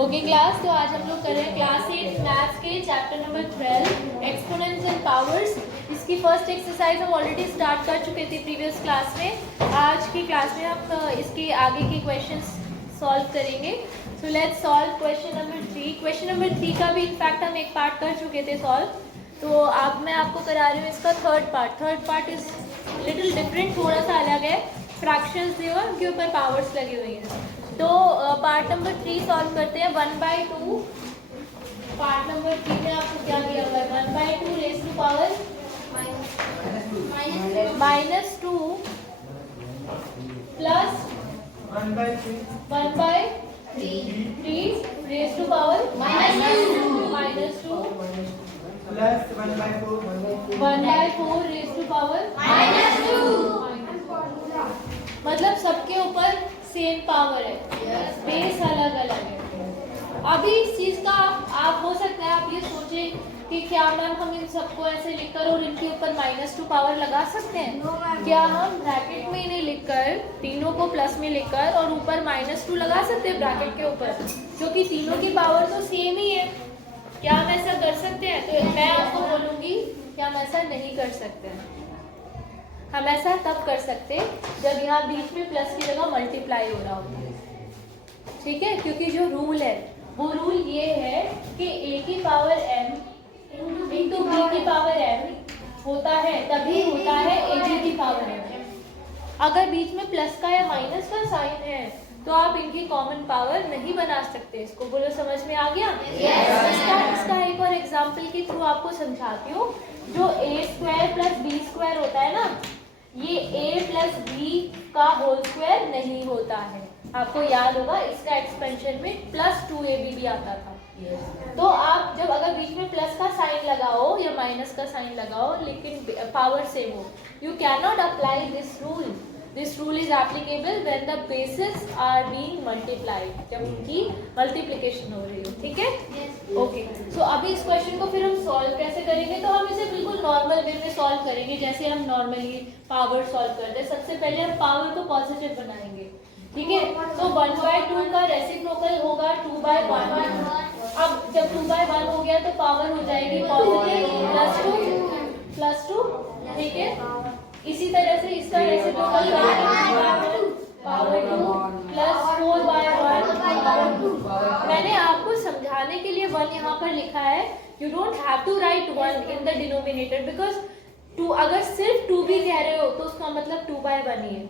Okay class, तो आज हम लोग कर रहे हैं क्लास 8 मैथ्स के chapter number 12 exponents and powers. इसकी फर्स्ट एक्सरसाइज हम ऑलरेडी स्टार्ट कर चुके थे प्रीवियस क्लास में। आज की क्लास में हम इसके आगे के क्वेश्चंस सॉल्व करेंगे। So let's solve question number 3। Question number 3 का भी इनफैक्ट हम एक पार्ट कर चुके थे सॉल्व, तो अब मैं आपको करा रही हूँ इसका third part is little different, थोड़ा सा अलग है। फ्रैक्शंस दिए हुए उनके ऊपर पावर्स लगी हुई हैं। तो पार्ट नंबर 3 सॉल्व करते हैं। 1/2 पार्ट नंबर 3 में आपको क्या दिया हुआ है? 1/2 raise to power -2 plus 1/3 raise to power -2 plus 1/4 raise to power -2। मतलब सबके ऊपर सेम पावर है, बेस अलग अलग है। अभी इस चीज का आप हो सकता है आप ये सोचें कि क्या मैम हम इन सबको ऐसे लिखकर और इनके ऊपर -2 पावर लगा सकते हैं? क्या हम ब्रैकेट में इन्हें लिखकर तीनों को प्लस में लिखकर और ऊपर -2 लगा सकते हैं ब्रैकेट के ऊपर, क्योंकि तीनों की पावर तो सेम ही है। क्या हम ऐसा कर सकते हैं? तो मैं आपको बोलूंगी कि हम ऐसा नहीं कर सकते हैं। हम ऐसा तब कर सकते जब यहाँ बीच में प्लस की जगह मल्टीप्लाई हो रहा होता है, ठीक है? क्योंकि जो रूल है वो रूल ये है कि a की पावर m इंटू b की पावर m होता है, तभी होता है ab की पावर m। अगर बीच में प्लस का या माइनस का साइन है तो आप इनकी कॉमन पावर नहीं बना सकते। इसको बोलो, समझ में आ गया? इसका एक और एग्जाम्पल के थ्रू आपको समझाती हूँ। जो a² प्लस b² होता है ना, ये a प्लस b का होल स्क्वायर नहीं होता है। आपको याद होगा इसका एक्सपेंशन में +2ab भी आता था। तो आप जब अगर बीच में प्लस का साइन लगाओ या माइनस का साइन लगाओ लेकिन पावर सेम हो, you can not apply this rule. This rule is applicable when the bases are being multiplied, जब उनकी मल्टीप्लिकेशन हो रही हो, ठीक है? ओके, सो अभी इस क्वेश्चन को फिर हम सॉल्व कैसे करेंगे? तो हम इसे बिल्कुल नॉर्मल वे में सॉल्व करेंगे, जैसे हम नॉर्मली पावर सॉल्व करते हैं। सबसे पहले हम पावर को पॉजिटिव बनाएंगे, ठीक है? तो 1/2 का रेसिप्रोकल होगा 2/1। अब जब 2/1 हो गया तो पावर हो जाएगी पॉजिटिव +2, ठीक है? इसी तरह से इसका रेसिप्रोकल पावर 2 प्लस 4/1। मैंने आपको समझाने के लिए 1 यहाँ पर लिखा है। You don't have to write 1 in the denominator, because 2 अगर सिर्फ 2 भी कह रहे हो तो उसका मतलब 2/1 ही है।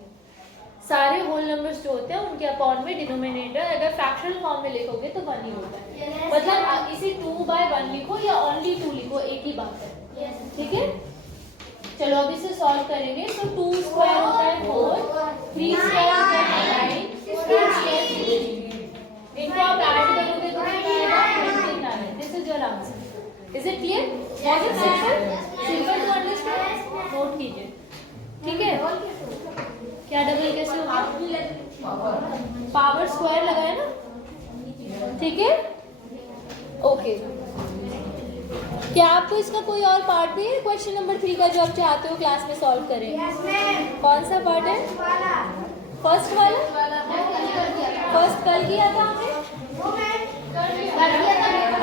सारे होल नंबर्स जो होते हैं उनके अपॉन में डिनोमिनेटर अगर फ्रैक्शनल फॉर्म में लिखोगे तो 1 ही होता है। मतलब इसे 2/1 लिखो या ओनली 2 लिखो, एक ही बात है, ठीक है? चलो अब इसे सॉल्व करेंगे। तो 2² होता है 4, 3² होता है 9, 2² इनको आप ऐड करोगे तो कितना आएगा? 29। This is your answer. Is it clear? Was it simple to understand? Note कीजिए, ठीक है? क्या डबल कैसे हो गया? पावर स्क्वायर लगाया ना, ठीक है? ओके, क्या आपको इसका कोई और पार्ट भी है क्वेश्चन नंबर 3 का जो आप चाहते हो क्लास में सॉल्व करें? कौन सा पार्ट है? फर्स्ट वाला? फर्स्ट कल किया था हमने।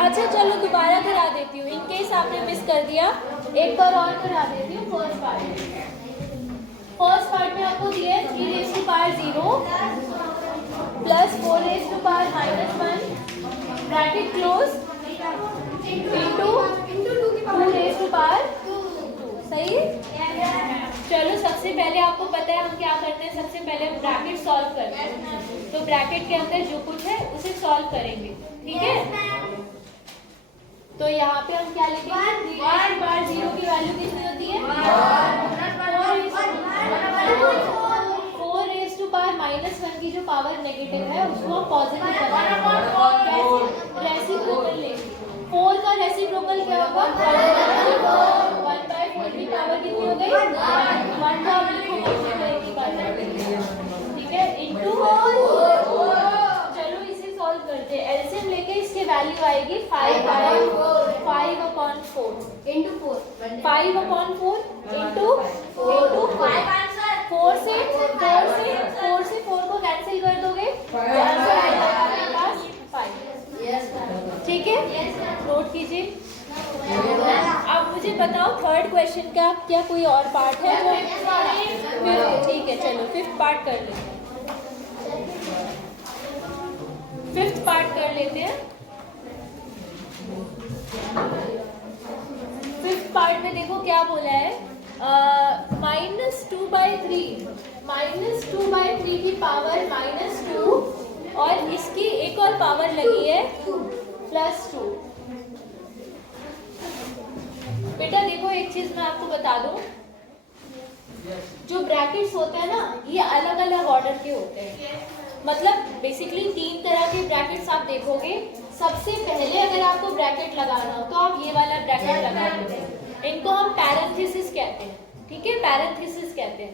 अच्छा चलो दोबारा करा देती हूँ, इन केस आपने मिस कर दिया, एक बार और करा देती हूँ। फर्स्ट पार्ट में आपको दिया है 3⁻0 प्लस 4⁻⁻1 ब्रैकेट क्लोज इंटू 2⁻²। सही है? चलो सबसे पहले आपको पता है हम क्या करते हैं, सबसे पहले हम ब्रैकेट सॉल्व करते हैं। तो ब्रैकेट के अंदर जो कुछ है उसे सॉल्व करेंगे, ठीक है? तो यहाँ पे हम क्या लिखेंगे? 3⁻0 की वैल्यू कितनी होती है? 4⁻⁻1 की जो पावर नेगेटिव है उसको हम पॉजिटिव बनाएंगे, रेसिप्रोकल लेंगे। 4 का रेसिप्रोकल क्या होगा? 1/4 की पावर कितनी हो गई? 1 का आप लिखोगे, ठीक है? इंटू 4। चलो इसे सॉल्व करते हैं। एलसीएम लेके इसके वैल्यू आएगी 5/4 इंटू 4 5/4 इंटू 5 आंसर 4 से 4 को कैंसिल कर दोगे, आंसर आएगा आपके पास 5। ठीक है, नोट कीजिए। अब मुझे बताओ थर्ड क्वेश्चन का क्या कोई और पार्ट है जो ठीक है, चलो फिफ्थ पार्ट कर लेते हैं। फिफ्थ पार्ट कर लेते हैं। फिफ्थ पार्ट में देखो क्या बोला है, -2/3 -2/3 की पावर -2 और इसकी एक और पावर लगी है +2। बेटा देखो एक चीज मैं आपको बता दूं, जो ब्रैकेट्स होते हैं ना ये अलग अलग ऑर्डर के होते हैं। मतलब बेसिकली 3 तरह के ब्रैकेट्स आप देखोगे। सबसे पहले अगर आपको ब्रैकेट लगाना हो तो आप ये वाला ब्रैकेट लगाएंगे। इनको हम पैरेंथेसिस कहते हैं, ठीक है, पैरेंथेसिस कहते हैं,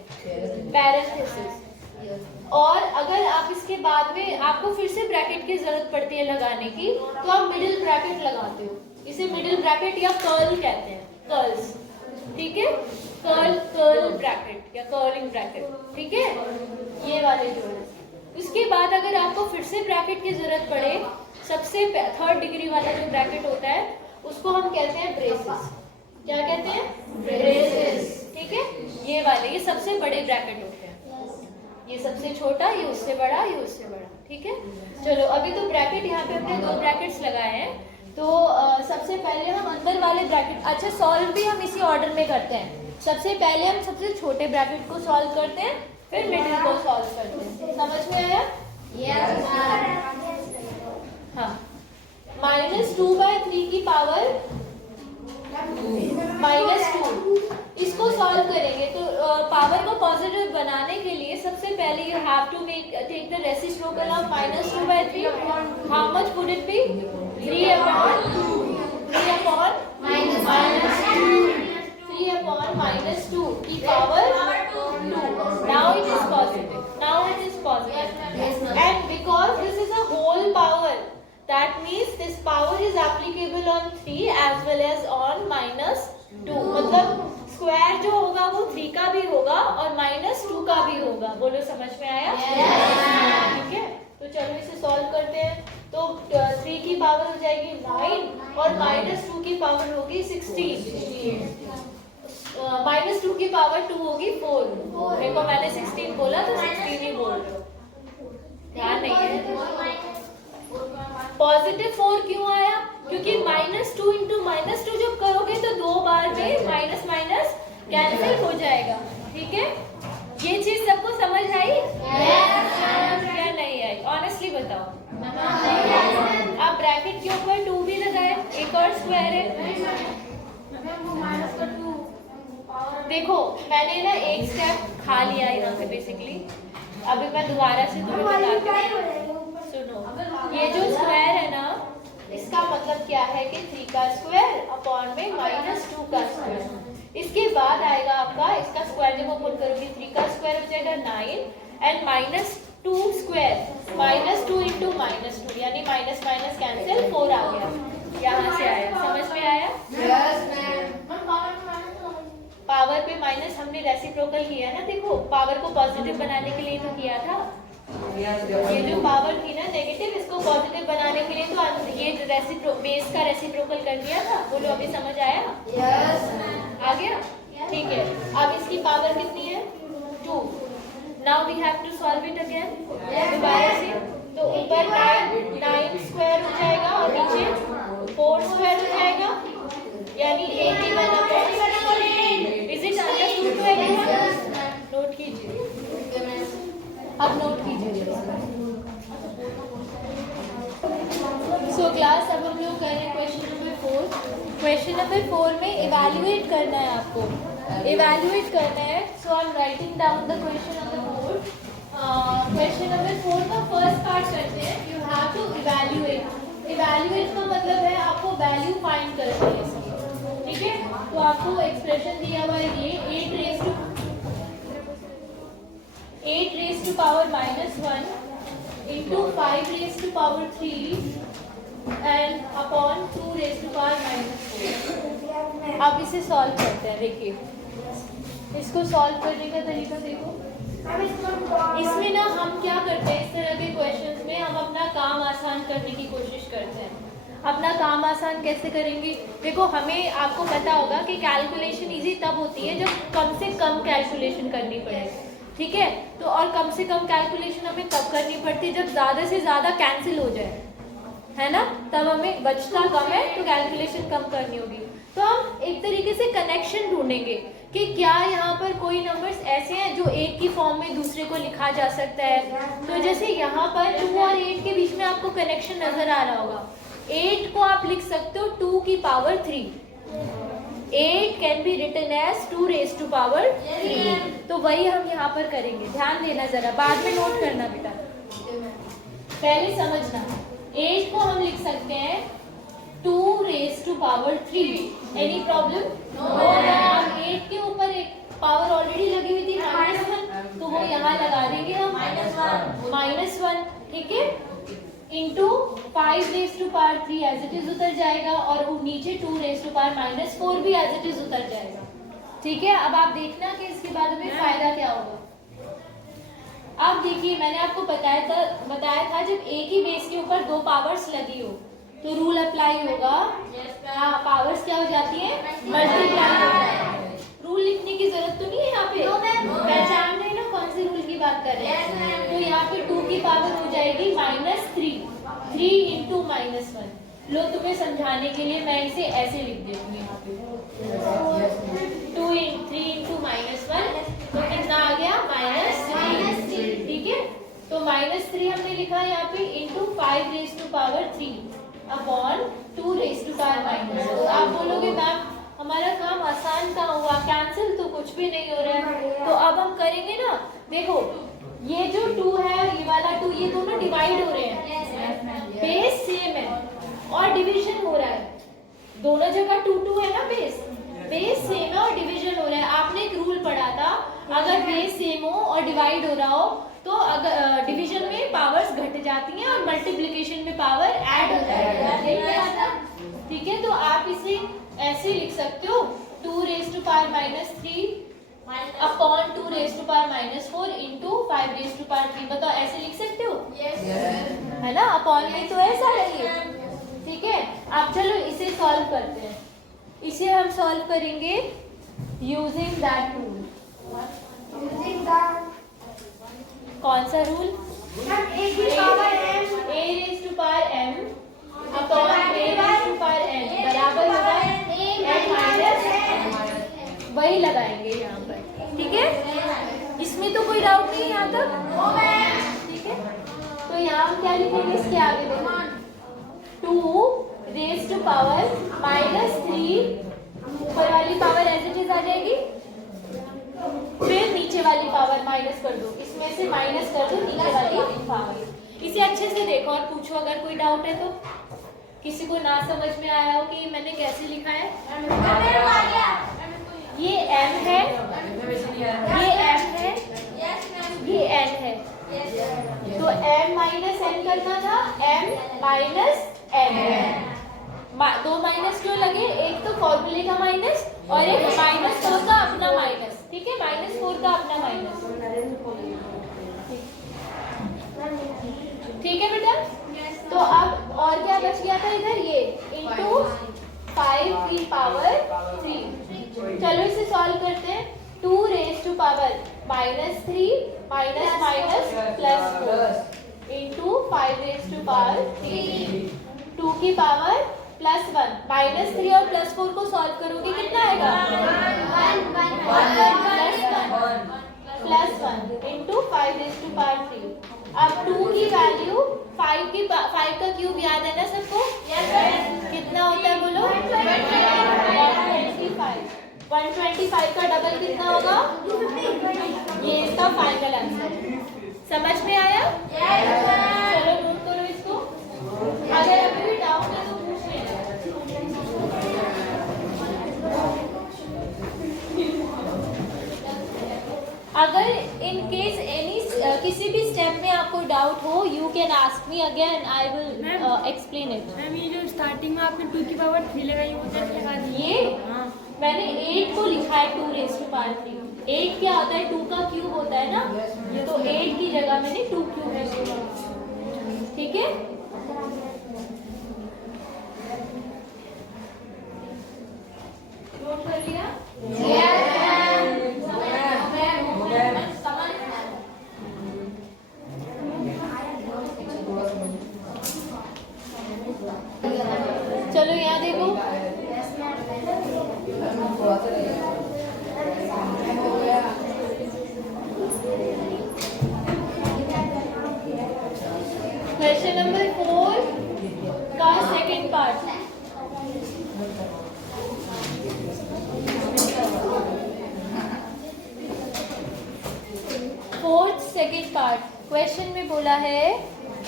पैरेंथेसिस। और अगर आप इसके बाद में आपको फिर से ब्रैकेट की जरूरत पड़ती है लगाने की, तो आप मिडिल ब्रैकेट लगाते हो। इसे मिडिल ब्रैकेट या कर्ल कहते हैं, कर्ल्स, ठीक है, कर्ल ब्रैकेट या कर्लिंग ब्रैकेट, ठीक है, ये वाले जो है। उसके बाद अगर आपको फिर से ब्रैकेट की जरूरत पड़े, सबसे थर्ड डिग्री वाला जो ब्रैकेट होता है उसको हम कहते हैं ब्रेसेस। क्या कहते हैं? ब्रेसेस, ठीक है, ये वाले, ये सबसे बड़े ब्रैकेट होते हैं। ये सबसे छोटा, ये उससे बड़ा, ये उससे बड़ा, ठीक है। चलो अभी तो ब्रैकेट यहाँ पे हमने 2 ब्रैकेट्स लगाए हैं, तो सबसे पहले हम अंदर वाले ब्रैकेट, अच्छा सॉल्व भी हम इसी ऑर्डर में करते हैं। सबसे पहले हम सबसे छोटे ब्रैकेट को सॉल्व करते हैं, फिर मिडिल को सॉल्व करते हैं। समझ में आया? हाँ, -2/3 की पावर -2, इसको सॉल्व करेंगे तो पावर को पॉजिटिव बनाने के लिए सबसे पहले you have to take the reciprocal of -2/3। How much would it be? 3/-2 की power 2. Now it is positive. Now it is positive. And because this is a whole power, that means this power is applicable on 3 as well as on -2. मतलब square जो होगा वो 3 का भी होगा और -2 का भी होगा। बोलो समझ में आया? ठीक है, तो चलो इसे सॉल्व करते हैं। तो 3 की पावर हो जाएगी 9 और -2 की पावर होगी 16। -2 की पावर 2 होगी 4। देखो मैंने 16 बोला तो 16 ही बोल रहे हो, ध्यान नहीं है। +4 क्यों आया? क्योंकि -2 इंटू -2 जब करोगे तो 2 बार में माइनस माइनस कैंसिल हो जाएगा, ठीक है। ये चीज सबको समझ आई या नहीं आई? ऑनेस्टली बताओ। आप ब्रैकेट के ऊपर 2 भी लगाए, एक और स्क्वायर है। देखो मैंने ना एक स्टेप खा लिया यहाँ पे बेसिकली। अभी मैं दोबारा से तुम्हें बताती हूँ, सुनो। ये जो स्क्वायर है ना, इसका मतलब क्या है कि 3 का स्क्वायर अपॉन में -2 का स्क्वायर। इसके बाद आएगा आपका, इसका स्क्वायर जब ओपन करोगे 3 का स्क्वायर हो जाएगा 9 एंड -2 स्क्वायर, -2 इंटू -2 यानी माइनस माइनस कैंसिल 4 आ गया, यहाँ से आया। समझ में आया? पावर पे माइनस हमने रेसिप्रोकल किया ना, देखो पावर को पॉजिटिव बनाने के लिए तो किया था। ये जो पावर थी ना नेगेटिव, इसको पॉजिटिव बनाने के लिए तो ये बेस का रेसिप्रोकल कर दिया था। बोलो अभी समझ आया? आ गया? ठीक है, अब इसकी पावर कितनी है? 2। Now we have to solve it again दोबारा से। तो ऊपर 9 स्क्वायर हो जाएगा और नीचे 4 स्क्वायर हो जाएगा, यानी 81/4। Is it understood to everyone? Note कीजिए, अब नोट कीजिए। सो क्लास अब हम लोग कर रहे हैं क्वेश्चन नंबर 4। क्वेश्चन नंबर 4 में इवैल्यूएट करना है आपको, इवैल्यूएट करना है। So I am writing down the question on the board. Question number 4 का फर्स्ट पार्ट करते हैं। You have to evaluate. Evaluate का मतलब है आपको वैल्यू फाइंड करनी है इसकी, ठीक है। तो आपको एक्सप्रेशन दिया हुआ है ये 8 raise to power -1 into 5 raise to power 3 and upon 2 raise to power -4। अब इसे सॉल्व करते हैं। देखिए इसको सॉल्व करने का तरीका देखो। इसमें ना हम क्या करते हैं, इस तरह के क्वेश्चंस में हम अपना काम आसान करने की कोशिश करते हैं। अपना काम आसान कैसे करेंगे? देखो, हमें आपको पता होगा कि कैलकुलेशन इजी तब होती है जब कम से कम कैलकुलेशन करनी पड़े, ठीक है? तो और कम से कम कैलकुलेशन हमें तब करनी पड़ती है जब ज़्यादा से ज़्यादा कैंसिल हो जाए, है ना? तब हमें बचता कम है तो कैलकुलेशन कम करनी होगी। तो हम एक तरीके से कनेक्शन ढूंढेंगे कि क्या यहाँ पर कोई नंबर्स ऐसे हैं जो एक की फॉर्म में दूसरे को लिखा जा सकता है। तो जैसे यहाँ पर 2 और 8 के बीच में आपको कनेक्शन नजर आ रहा होगा। 8 को आप लिख सकते हो 2 की power 3। 8 can be written as 2 raise to power 3। तो वही हम यहाँ पर करेंगे, ध्यान देना जरा, बाद में नोट करना बेटा, पहले समझना। 8 को हम लिख सकते हैं 2 raise to power 3। Any problem? No. 8 के ऊपर एक पावर ऑलरेडी लगी हुई थी -1, तो वो यहाँ लगा देंगे हम -1, ठीक है? Into 5 raise to power 3 as it is उतर जाएगा, और नीचे 2 रेज टू पावर -4 भी एज इट इज उतर जाएगा, ठीक है? अब आप देखना कि इसके बाद हमें फायदा क्या होगा। अब देखिए, मैंने आपको बताया था जब एक ही बेस के ऊपर 2 पावर्स लगी हो तो रूल अप्लाई होगा। हाँ, पावर्स क्या हो जाती है? मल्टीप्लाई हो जाती है। रूल लिखने की जरूरत तो नहीं है यहाँ पे, पहचान रहे ना कौन से रूल की बात कर रहे हैं? तो यहाँ पे 2 की पावर हो जाएगी -3 इंटू -1। लो, तुम्हें समझाने के लिए मैं इसे ऐसे लिख देती हूँ यहाँ पे, 3 इंटू -1, तो कितना आ गया? -3, ठीक है? तो -3 हमने लिखा यहाँ पे into 5 raise to power 3 upon 2 raise to power -4। तो आप बोलोगे मैम हमारा काम आसान कहाँ हुआ, कैंसिल तो कुछ भी नहीं हो रहा है। तो अब हम करेंगे ना, देखो ये जो 2 है, ये वाला 2, ये दोनों डिवाइड हो रहे हैं, बेस सेम है और डिवीजन हो रहा है। दोनों जगह 2 है ना, बेस सेम है और डिवीजन हो रहा है। आपने एक रूल पढ़ा था, अगर बेस सेम हो और डिवाइड हो रहा हो तो अगर डिवीजन में पावर्स घट जाती हैं और मल्टीप्लिकेशन में पावर ऐड हो जाती है, ठीक है? तो आप इसे ऐसे लिख सकते हो 2 raise to power -3 upon 2 raise to power -4 into 5 raise to power 3। बताओ, ऐसे लिख सकते हो? है ना? अपॉन में तो ऐसा है, ठीक है? अब चलो इसे सॉल्व करते हैं। इसे हम सॉल्व करेंगे यूजिंग दैट रूल। कौन सा rule? a raise to power m upon a raise to power n बराबर होगा n-, वही लगाएंगे यहाँ पर, ठीक है? इसमें तो कोई डाउट नहीं है यहाँ तक, ठीक है? तो यहाँ हम क्या लिखेंगे इसके आगे? देखो 2 रेज टू पावर -3, ऊपर वाली पावर एज इट इज आ जाएगी, फिर नीचे वाली पावर माइनस कर दो, इसमें से माइनस कर दो नीचे वाली पावर। इसे अच्छे से देखो और पूछो अगर कोई डाउट है तो। किसी को ना समझ में आया हो कि मैंने कैसे लिखा है? ये m है, ये m है, ये n है, तो m माइनस n करना था, m माइनस n। 2 माइनस क्यों लगे? एक तो फॉर्मूले का माइनस और एक -4 का अपना माइनस, ठीक है? -4 का अपना माइनस, ठीक है बेटा? तो अब और क्या बच गया था इधर? ये इंटू 5 की पावर 3। चलो इसे सॉल्व करते हैं। 2 raise to power -3 +4 into 5 raise to power 3, 2 की पावर +1। -3 और +4 को सॉल्व करोगे कितना आएगा? 1 इंटू 5 रेज टू पावर 3। अब 2 की वैल्यू 5 का क्यूब याद है ना सबको? कितना होता है बोलो? 125 का डबल कितना होगा? ये इसका फाइनल आंसर। समझ में आया? चलो नोट करो इसको। अगर अभी भी डाउट है तो पूछ लेना। अगर इन केस किसी भी स्टेप में आपको डाउट हो, you can ask me again, I will explain it. Ma'am ये जो स्टार्टिंग में आपने 2 की पावर 3 लगाई वो कैसे लगा दी? ये हाँ मैंने 8 को लिखा है 2 रेज टू पावर 3। 8 क्या होता है? 2 का क्यूब होता है ना, तो 8 की जगह मैंने 2 क्यूब लिखा, ठीक है? चलो यहाँ देखो, क्वेश्चन नंबर 4 का second part. Fourth second part question में बोला है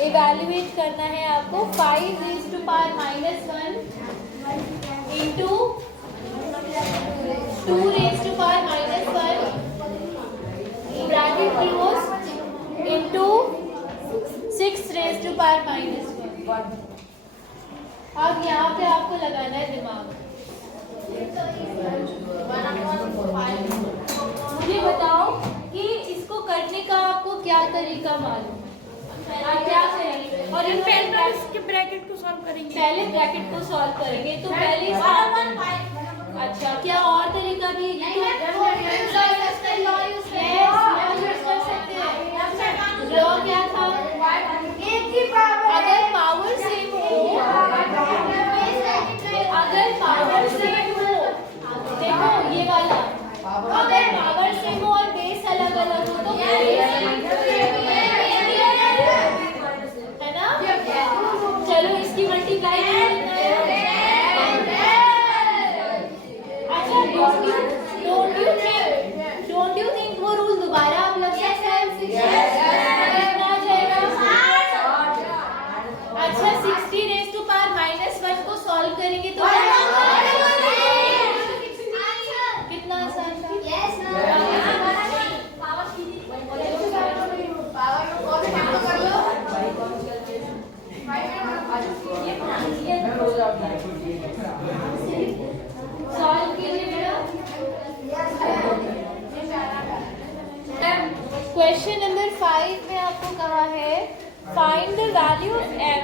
इवैल्यूएट करना है आपको 5 raised to power -1 into 2 raised to power -1 bracket close into 6 raised to power -1। अब यहाँ पे आपको लगाना है दिमाग। मुझे बताओ कि इसको करने का आपको क्या तरीका मालूम है, आप क्या करेंगे? और इन पहले इसके ब्रैकेट को सॉल्व करेंगे। पहले ब्रैकेट को सॉल्व करेंगे तो पहले अच्छा, क्या और तरीका भी यूज कर सकते हैं? लॉ क्या था? अगर पावर सेम हो, अगर पावर सेम हो, देखो ये वाला, अगर पावर सेम हो और बेस अलग अलग हो तो है ना? चलो इसकी मल्टीप्लाई अच्छा, डोंट यू थिंक वो रूल दोबारा आप लग सकते हैं? कितना आ जाएगा? अच्छा, 60 raised to power -1 को सॉल्व करेंगे तो कितना आसान था? सॉल्व कीजिए बेटा। क्वेश्चन नंबर 5 में आपको कहा है find the value of m,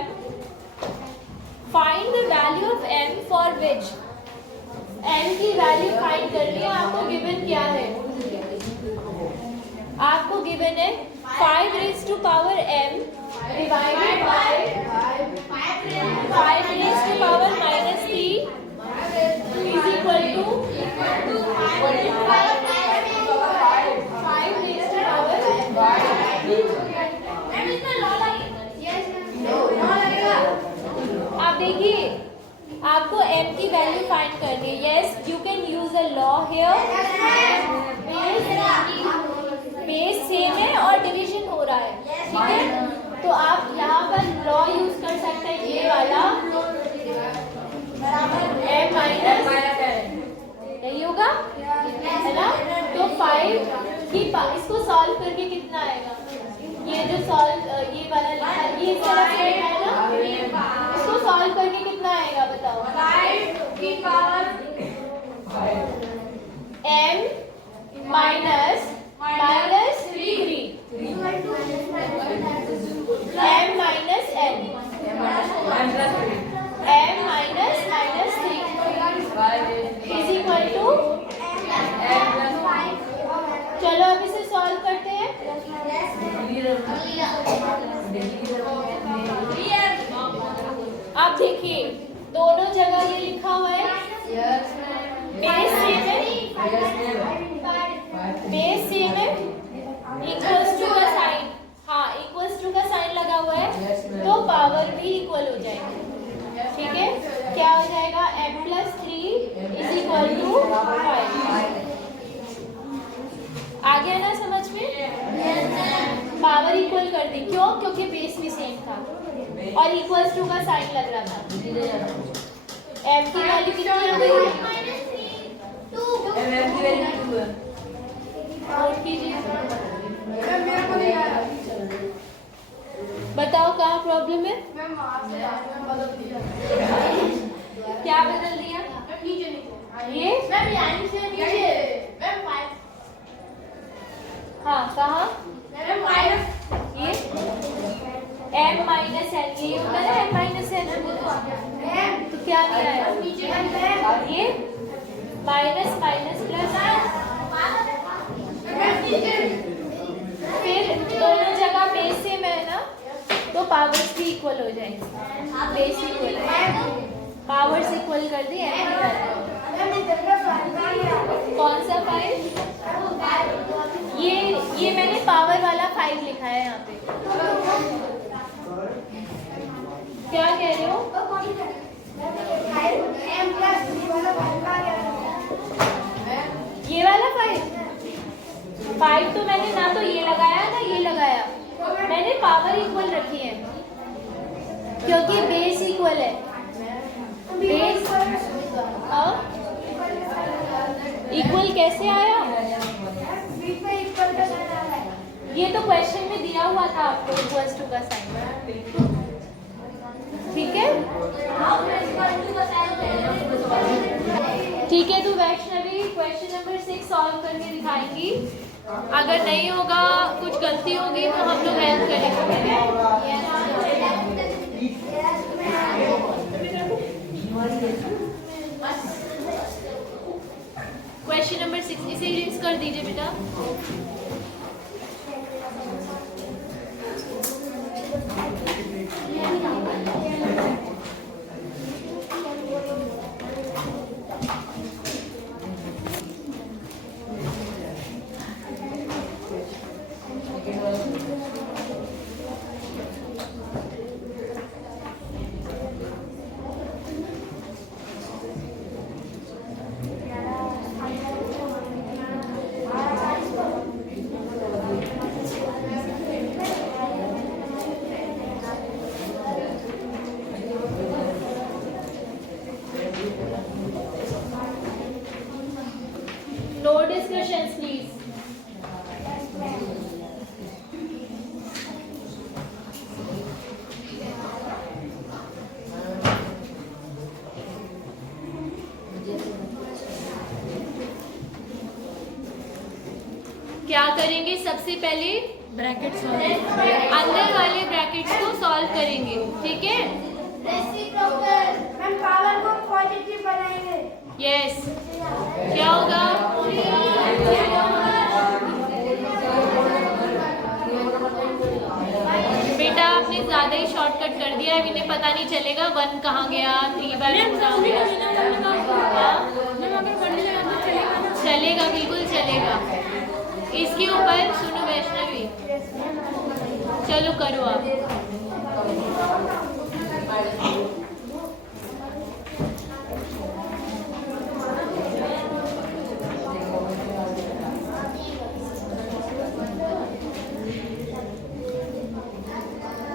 find the value of m for which m की वैल्यू फाइंड करनी है। आपको गिवन क्या है? आपको गिवन है 5 raised to power m divided by 5 raised to power -3 is equal to 5 raised to power आप देखिए, आपको m की वैल्यू फाइंड करनी है। Yes, you can use a law here. Base same है और डिवीजन हो रहा है, ठीक है? तो आप यहाँ पर लॉ यूज कर सकते हैं, ये वाला m माइनस नहीं होगा है ना? तो 5 की इसको सॉल्व करके कितना आएगा? ये जो सॉल्व ये वाला लिखा है, ये इस तरह से है ना? इसको सॉल्व करके कितना आएगा बताओ? 5 की power m minus -3 m minus n m minus -3 is equal to. चलो अब इसे सॉल्व करते हैं। आप देखिए दोनों जगह ये लिखा हुआ है बेस सेम है, बेस सेम है, इक्वल्स टू का साइन, हाँ इक्वल्स टू का साइन लगा हुआ है तो पावर भी इक्वल हो जाएगी, ठीक है? क्या हो जाएगा? m+3 is equal to 5। आ गया ना समझ में? पावर इक्वल कर दी, क्यों? क्योंकि बेस भी सेम था और इक्वल्स टू का साइन लग रहा था। m की वैल्यू कितनी हो गई? नोट कीजिए, बताओ कहाँ प्रॉब्लम है? क्या बदल दिया? ये हाँ कहाँ? ये m माइनस n, ये होता है m माइनस n, तो क्या नहीं आया? ये माइनस माइनस प्लस, फिर दोनों जगह बेस सेम है ना तो पावर्स भी इक्वल हो जाएंगे, बेस इक्वल है। पावर्स इक्वल कर दी कौन सा 5? ये मैंने पावर वाला 5 लिखा है यहाँ पे। क्या कह रहे हो? ये वाला 5 तो मैंने ना तो ये लगाया ना ये लगाया, मैंने पावर इक्वल रखी है क्योंकि बेस इक्वल है। बेस इक्वल कैसे आया? ये तो क्वेश्चन में दिया हुआ था आपको इक्वल्स टू का साइन, ठीक है? ठीक है, तो वैष्णवी क्वेश्चन नंबर 6 सॉल्व करके दिखाएंगी। अगर नहीं होगा, कुछ गलती होगी तो हम लोग हेल्प करेंगे। क्वेश्चन नंबर 6 इसे इरेज कर दीजिए बेटा। No discussions, please. क्या करेंगे? सबसे पहले ब्रैकेट अंदर वाले ब्रैकेट्स को सॉल्व करेंगे, ठीक है? हम पावर को पॉजिटिव बनाएंगे। यस, क्या होगा? बेटा आपने ज्यादा ही शॉर्टकट कर दिया है, इन्हें पता नहीं चलेगा 1 कहाँ गया, 3/2 कहाँ गया। चलेगा, बिल्कुल चलेगा। इसके ऊपर सुनो वैष्णवी, चलो करो आप।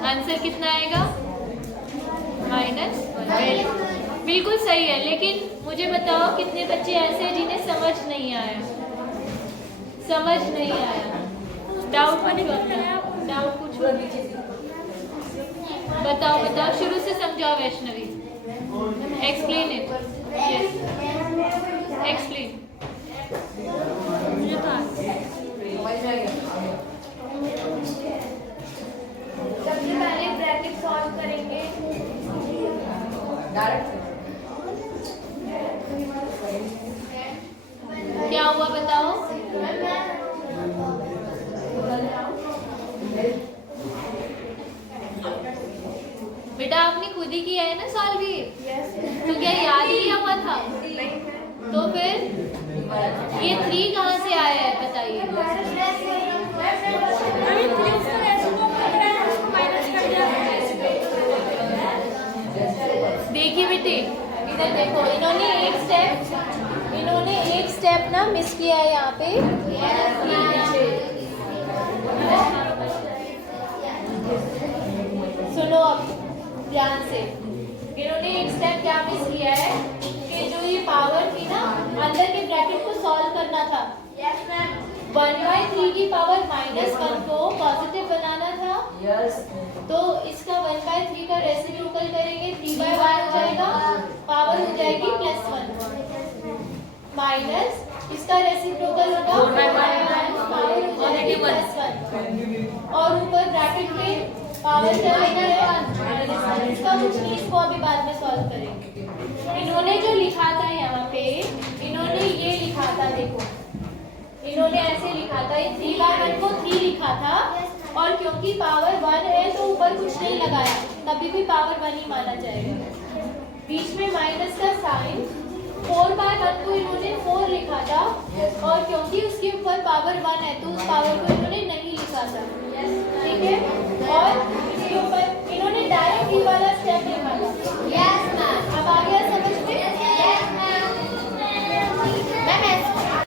आंसर कितना आएगा? -1। बिल्कुल सही है, लेकिन मुझे बताओ कितने बच्चे ऐसे हैं जिन्हें समझ नहीं आया? समझ नहीं आया? डाउट पूछो। बताओ शुरू से समझाओ Vaishnavi. Explain it. Yes, explain. सबसे पहले ब्रैकेट सॉल्व करेंगे। क्या हुआ बताओ? बेटा आपने खुद ही किया है ना सॉल्व ये? तो क्या याद किया हुआ था? तो फिर ये 3 कहाँ से आया है बताइए? देखिए बेटे, इधर देखो, इन्होंने एक स्टेप ना मिस किया है यहाँ पे। सुनो अब ध्यान से, इन्होंने एक स्टेप क्या मिस किया है कि जो ये पावर थी ना, अंदर के ब्रैकेट को सॉल्व करना था। 1/3 की पावर -1 को पॉजिटिव बनाना था। तो इसका 1/3 का रेसिप्रोकल करेंगे, 3/1 हो जाएगा, पावर हो जाएगी +1 माइनस इसका रेसिप्रोकल होगा 4/1, पावर हो जाएगी +1 और ऊपर ब्रैकेट में पावर क्या है? इसका कुछ नहीं, इसको अभी बाद में सॉल्व करेंगे। इन्होंने जो लिखा था यहाँ पे, इन्होंने ये लिखा था, देखो इन्होंने ऐसे लिखा था, ये 3/1 को 3 लिखा था और क्योंकि पावर 1 है तो ऊपर कुछ नहीं लगाया, तभी भी पावर 1 ही माना जाएगा। बीच में माइनस का साइन, 4/1 को इन्होंने 4 लिखा था और क्योंकि उसके ऊपर पावर 1 है तो उस पावर को इन्होंने नहीं लिखा था, ठीक है। और